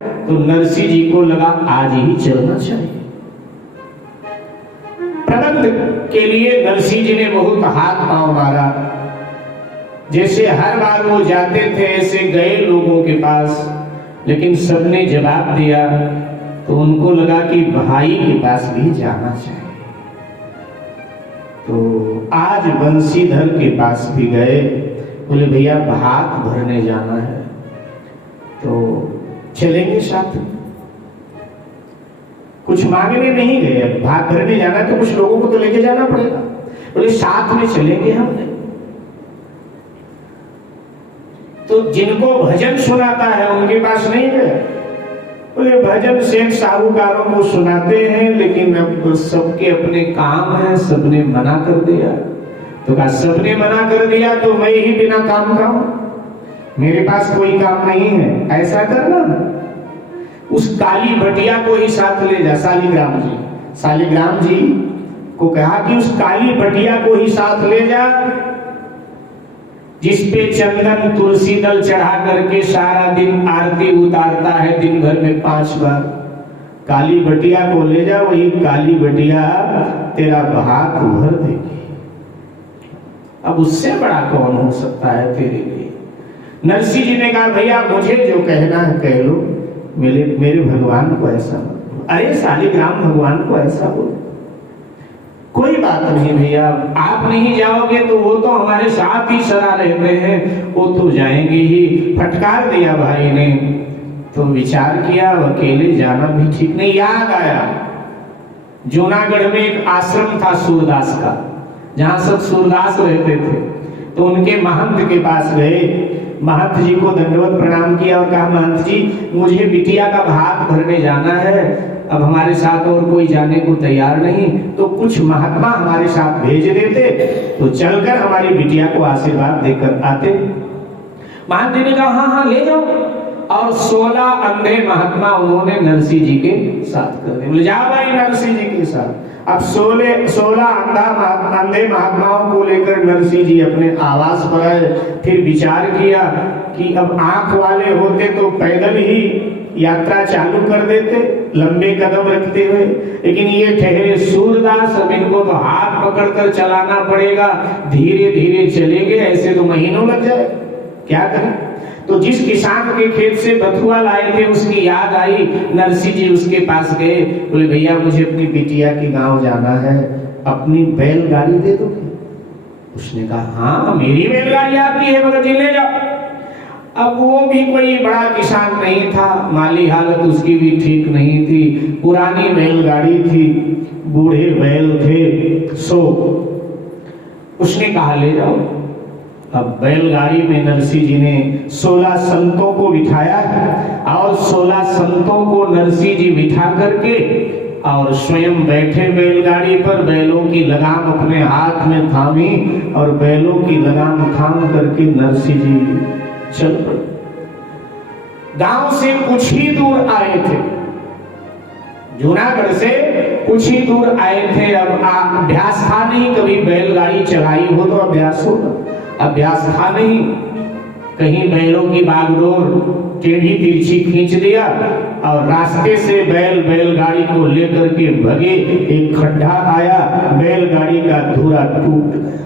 तो नरसिंह जी को लगा आज ही चलना चाहिए। प्रबंध के लिए नरसिंह जी ने बहुत हाथ पांव मारा। जैसे हर बार वो जाते थे ऐसे गए लोगों के पास, लेकिन सबने जवाब दिया। तो उनको लगा कि भाई के पास भी जाना चाहिए। तो आज बंसीधर के पास भी गए, बोले भैया भात भरने जाना है, तो चलेंगे साथ में। कुछ मांगने नहीं गए, भात भरने जाना है तो कुछ लोगों को तो लेके जाना पड़ेगा। बोले साथ में चलेंगे हम। तो जिनको भजन सुनाता है उनके पास नहीं गए। बोले भजन सेठ साहूकारों को सुनाते हैं, लेकिन अब सबके अपने काम है, सबने मना कर दिया। तो कहा सबने मना कर दिया तो मैं ही बिना काम का हूं, मेरे पास कोई काम नहीं है। ऐसा करना, उस काली बटिया को ही साथ ले जा। शालिग्राम जी को कहा कि उस काली बटिया को ही साथ ले जा, जिसपे चंदन तुलसी दल चढ़ा करके सारा दिन आरती उतारता है, दिन भर में 5 बार। काली बटिया को ले जा, वही काली बटिया तेरा भात भर देगी। अब उससे बड़ा कौन हो सकता है तेरे लिए। नरसिंह जी ने कहा भैया मुझे जो कहना है कह लो, मेरे भगवान को ऐसा मत। अरे शालिग्राम भगवान को ऐसा बोलो। कोई बात नहीं भैया, आप नहीं जाओगे तो वो तो हमारे साथ ही सदा रहते हैं, वो तो जाएंगे ही। फटकार दिया भाई ने। तो विचार किया अकेले जाना भी ठीक नहीं। याद आया जूनागढ़ में एक आश्रम था सूरदास का, जहां सब सूरदास रहते थे। तो उनके महंत के पास गए, महंत जी को दंडवत प्रणाम किया और कहा महंत जी मुझे बिटिया का भात भरने जाना है, अब हमारे साथ और कोई जाने को तैयार नहीं, तो कुछ महात्मा हमारे साथ भेज देते तो चलकर हमारी बिटिया को आशीर्वाद देकर आते। महंत जी ने कहा हाँ हाँ ले जाओ। और 16 अंधे महात्मा उन्होंने नरसिंह जी के साथ कर दिए। बोले जा भाई नरसिंह जी के साथ। अब 16 अंधे महात्माओं को लेकर नरसिंह जी अपने आवास पर आए। फिर विचार किया कि अब आंख वाले होते तो पैदल ही यात्रा चालू कर देते, लंबे कदम रखते हुए, लेकिन ये ठहरे सूरदास, अब इनको तो हाथ पकड़कर चलाना पड़ेगा, धीरे धीरे चलेंगे, ऐसे तो महीनों लग जाए, क्या करें। तो जिस किसान के खेत से बथुआ लाए थे उसकी याद आई, नरसिंह जी उसके पास गए। बोले भैया मुझे अपनी बिटिया के गांव जाना है, अपनी बैलगाड़ी दे दोगे। उसने कहा हाँ मेरी बैलगाड़ी आती है, मगर जी ले जाओ। अब वो भी कोई बड़ा किसान नहीं था, माली हालत उसकी भी ठीक नहीं थी, पुरानी बैलगाड़ी थी, बूढ़े बैल थे। सो उसने कहा ले जाओ। अब बैलगाड़ी में नरसिंह जी ने 16 संतों को बिठाया और 16 संतों को नरसिंह जी बिठा करके और स्वयं बैठे बैलगाड़ी पर, बैलों की लगाम अपने हाथ में थामी और बैलों की लगाम थाम करके नरसिंह जी चल पड़े। गांव से कुछ ही दूर आए थे, जूनागढ़ से कुछ ही दूर आए थे। अब अभ्यास था नहीं, कभी बैलगाड़ी चलाई हो तो अभ्यास होगा, अभ्यास था नहीं। कहीं बैलों की बागडोर टेढ़ी तिरछी खींच दिया और रास्ते से बैलगाड़ी को लेकर के भगे। एक खड्डा आया, बैलगाड़ी का धुरा टूट गया।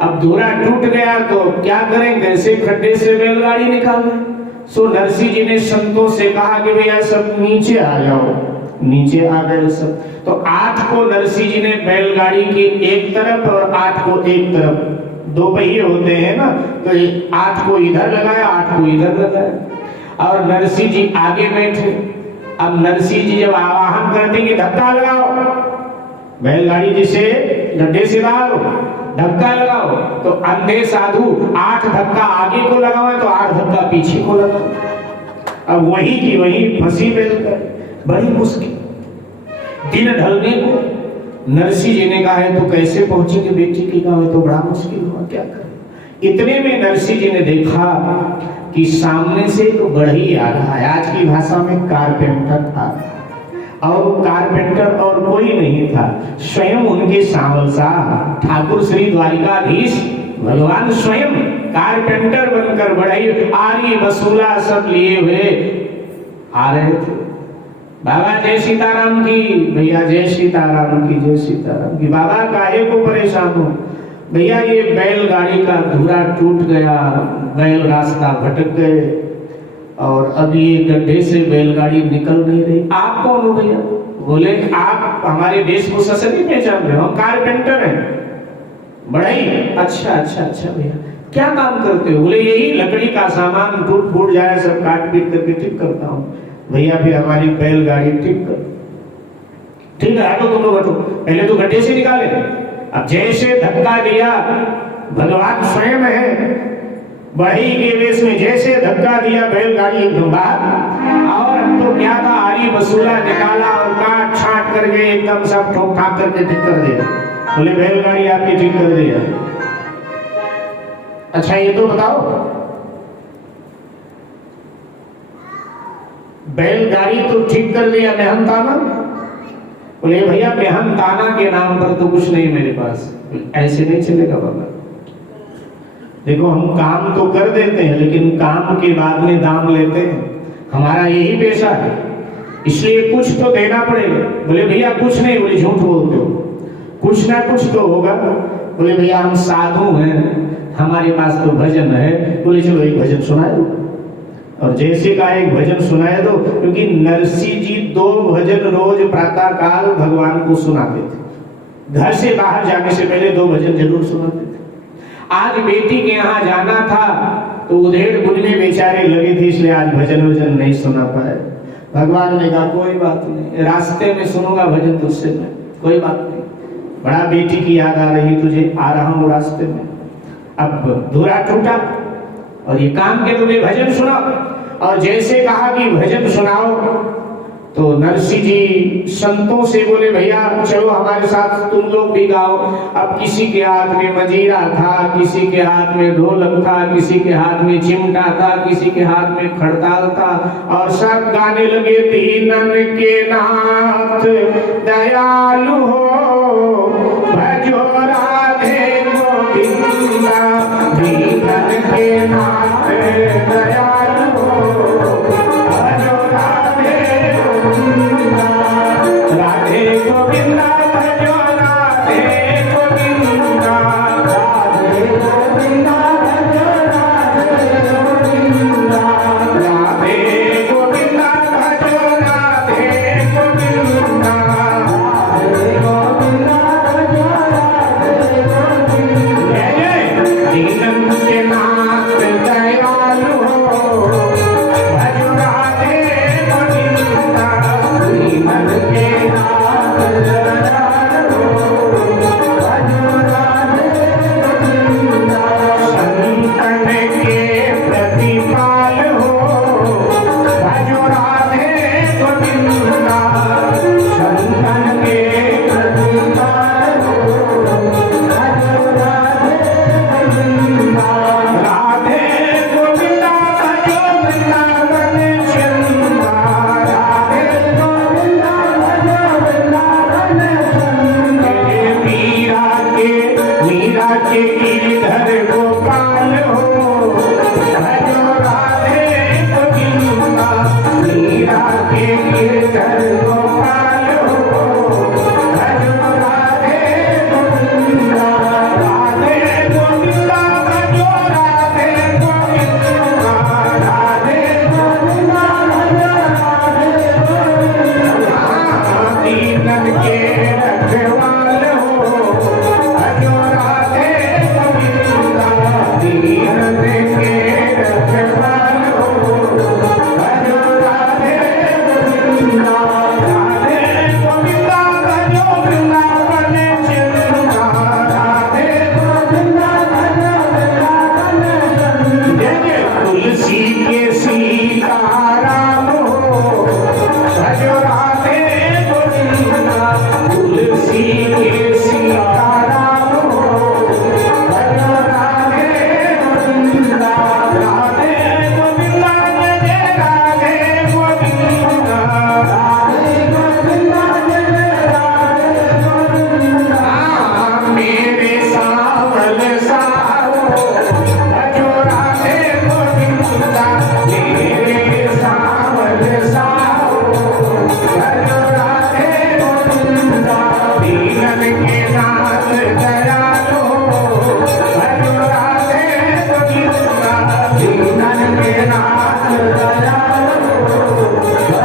अब धुरा टूट गया तो क्या करें, कैसे खड्डे से बैलगाड़ी निकालें। सो नरसिंह जी ने संतों से कहा कि भैया सब नीचे आ जाओ। नीचे आ गए सब। तो 8 को नरसिंह जी ने बैलगाड़ी की एक तरफ और 8 को एक तरफ, 2 पहिए होते हैं ना, तो 8 को इधर लगाया, 8 को इधर लगाया और नरसिंह जी आगे बैठे। अब नरसिंह जी जब आवाहन करते कि धक्का लगाओ, बैलगाड़ी जिसे गड्ढे से डालो, धक्का लगाओ, तो अंधे साधु 8 धक्का आगे को लगाओ तो 8 धक्का पीछे को लगाओ। अब वही की वही फंसी बैलगाड़ी, बड़ी मुश्किल। दिन ढलने को नरसिंह जी ने कहा है तो कैसे पहुंचेंगे बेटी के गांव, तो बड़ा मुश्किल हुआ, क्या करें। इतने में नरसिंह जी ने देखा कि सामने से तो बढ़ई आ रहा है, आज की भाषा में कारपेंटर आ रहा है। और कारपेंटर और कोई नहीं था, स्वयं उनके सांवल साहब ठाकुर श्री द्वारिकाधीश भगवान स्वयं कारपेंटर बनकर बढ़ई आरी बसूला सब लिए हुए आ रहे थे। बाबा जय सीताराम की, भैया जय सीताराम की, जय सीताराम की। बाबा काहे को परेशान हो? भैया ये बैलगाड़ी का धुरा टूट गया, बैल रास्ता भटक गए और अब ये गड्ढे से बैलगाड़ी निकल नहीं रही। आप कौन हो भैया? बोले आप हमारे वेशभूषा से नहीं पहचान रहे, हम कारपेंटर हैं। बढ़ई, अच्छा अच्छा अच्छा भैया, क्या काम करते हो? बोले यही लकड़ी का सामान टूट फूट जाए सब काट पीट करके ठीक करता हूँ। भैया फिर हमारी बैलगाड़ी ठीक कर। ठीक है, हटो तुम लोग हटो, पहले तो गड्ढे से निकाले। अब जैसे धक्का दिया, भगवान स्वयं है बढ़ई के वेश में, जैसे धक्का दिया बैलगाड़ी एकदम बाहर। और अब तो क्या था, आरी बसूला निकाला और काट छाट करके एकदम सब ठोक ठाक करके ठीक कर दिया। बोले बैलगाड़ी आपकी ठीक कर दिया। अच्छा ये तो बताओ, बैलगाड़ी तो ठीक कर दिया, मेहनताना? बोले भैया मेहनताना के नाम पर तो कुछ नहीं मेरे पास, ऐसे नहीं चलेगा बाबा। देखो हम काम तो कर देते हैं लेकिन काम के बाद में दाम लेते हैं, हमारा यही पेशा है, इसलिए कुछ तो देना पड़ेगा। बोले भैया कुछ नहीं। बोले झूठ बोलते हो, कुछ ना कुछ तो होगा। बोले भैया हम साधु हैं, हमारे पास तो भजन है। बोले चलो एक भजन सुनाए दो। और जैसे का एक भजन सुनाए दो, क्योंकि नरसिंह जी 2 भजन रोज प्रातः काल भगवान को सुनाते थे। घर से बाहर जाने से पहले 2 भजन जरूर सुनाते थे। आज बेटी के यहाँ जाना था तो उधेड़ बुन में बेचारे लगे थे, इसलिए आज भजन वजन नहीं सुना पाए। भगवान ने कहा कोई बात नहीं, रास्ते में सुनूंगा भजन तुझसे मैं, कोई बात नहीं। बड़ा बेटी की याद आ रही तुझे, आ रहा हूँ रास्ते में। अब धुरा टूटा और ये काम के तुम्हें भजन सुनाओ। और जैसे कहा कि भजन सुनाओ तो नरसिंह जी संतों से बोले भैया चलो हमारे साथ तुम लोग भी गाओ। अब किसी के हाथ में मजीरा था, किसी के हाथ में ढोलक था, किसी के हाथ में चिमटा था, किसी के हाथ में खड़ताल था और सब गाने लगे दीनन के नाथ दयालु हो, भजो राधे गोविंदा, दीनन के नाथ दयालु हो, भजो राधे गोविंदा, राधे गोविंदा, भजो राधे गोविंदा, राधे गोविंदा, भजो राधे गोविंदा, राधे गोविंदा, भजो राधे गोविंदा, राधे गोविंदा, भजो राधे गोविंदा। दीनन के नाथ जीवन के नाथ दयाल हो,